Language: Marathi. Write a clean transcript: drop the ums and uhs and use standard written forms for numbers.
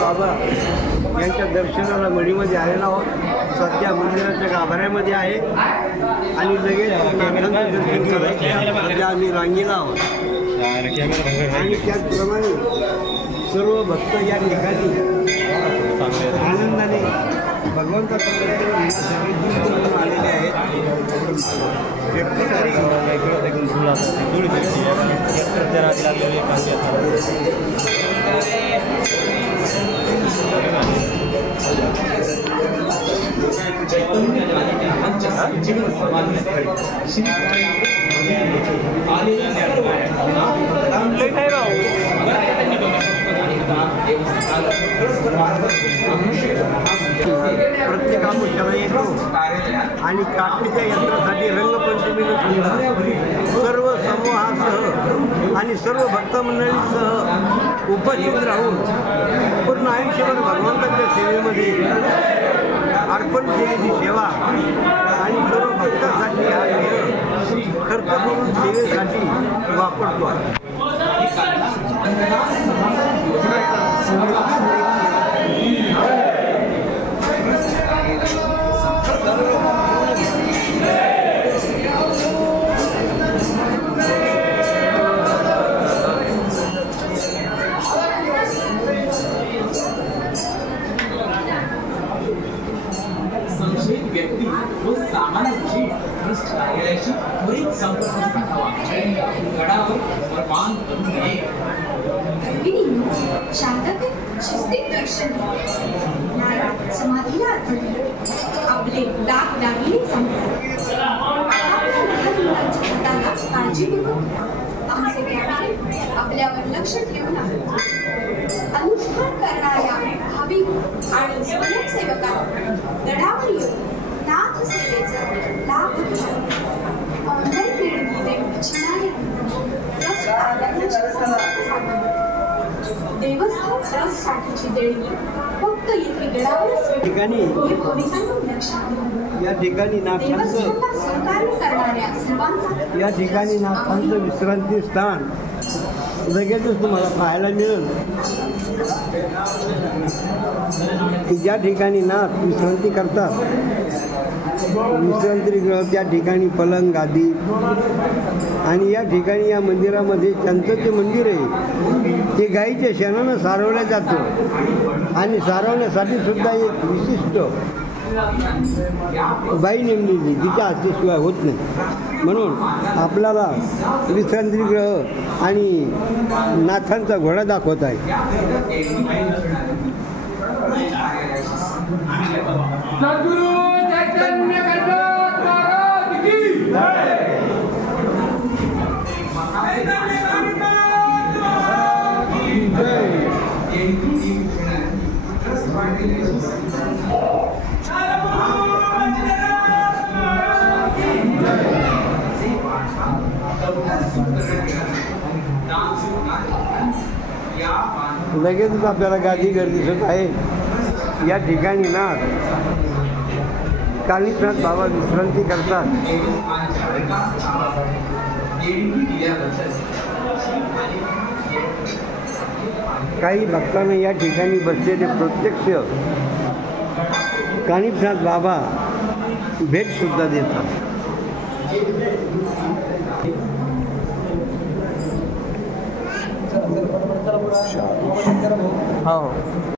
बाबा यांच्या दर्शनाला मढीमध्ये आलेला आहोत। सध्या मंदिराच्या गाभाऱ्यामध्ये आहे आणि लगेच दर्शन करायचं सध्या आम्ही रांगेला आहोत। आणि त्याचप्रमाणे सर्व भक्त या ठिकाणी आनंदाने भगवंताचं दर्शन आलेले आहेत। प्रत्येक आमुष्याला येतो आणि काठीच्या यंत्रासाठी रंगपंचमीला सुद्धा सर्व समूहासह आणि सर्व भक्त मंडळीसह उपस्थित राहून पूर्ण आयुष्यभर भगवंताच्या सेवेमध्ये अर्पण केलेली सेवा आणि सर्व भक्तांसाठी हा वेळ खर्च करून सेवेसाठी वापरतो। व्यक्ती व सामानाची ट्रस्ट कार्यालयाची त्वरित संपर्क साधावा। गडावर मान करून नये। शांततेत शिस्तीत दर्शन नारायण समाधीला अर्पण आपले दाग दागिने संपतात। आपल्या लहान मुलांच्या हाताला काळजीपूर्वक आमचे कॅमेरे आपल्यावर लक्ष ठेवून अनुष्ठान करणाऱ्या भाविक आणि स्वयंसेवकांना गडावर येऊन नाथ सेवेचा लाभ घ्या। ऑनलाईन देणगी देवस्थान ट्रस्टसाठीची देणगी फक्त इथे गडावरच ठिकाणी या ठिकाणी नाथांचं विश्रांती स्थान लगेचच तुम्हाला पाहायला मिळेल। ज्या ठिकाणी नाथ विश्रांती करतात विश्रांतीगृह त्या ठिकाणी पलंग गादी आणि या ठिकाणी या मंदिरामध्ये त्यांचं जे मंदिर आहे ते गाईच्या शेणानं सारवलं जातं आणि सारवण्यासाठी सुद्धा एक विशिष्ट बाई नेमलेली तिच्या हस्तेशिवाय होत नाही। म्हणून आपल्याला विश्रांतीगृह आणि नाथांचा घोडा दाखवत आहे। लगेचच आपल्याला गादी घर दिसत आहे। या ठिकाणी नाथ कानिफनाथ बाबा विश्रांती करतात। काही भक्तांना या ठिकाणी बसलेले प्रत्यक्ष कानिफनाथ बाबा भेट सुद्धा देतात। हो।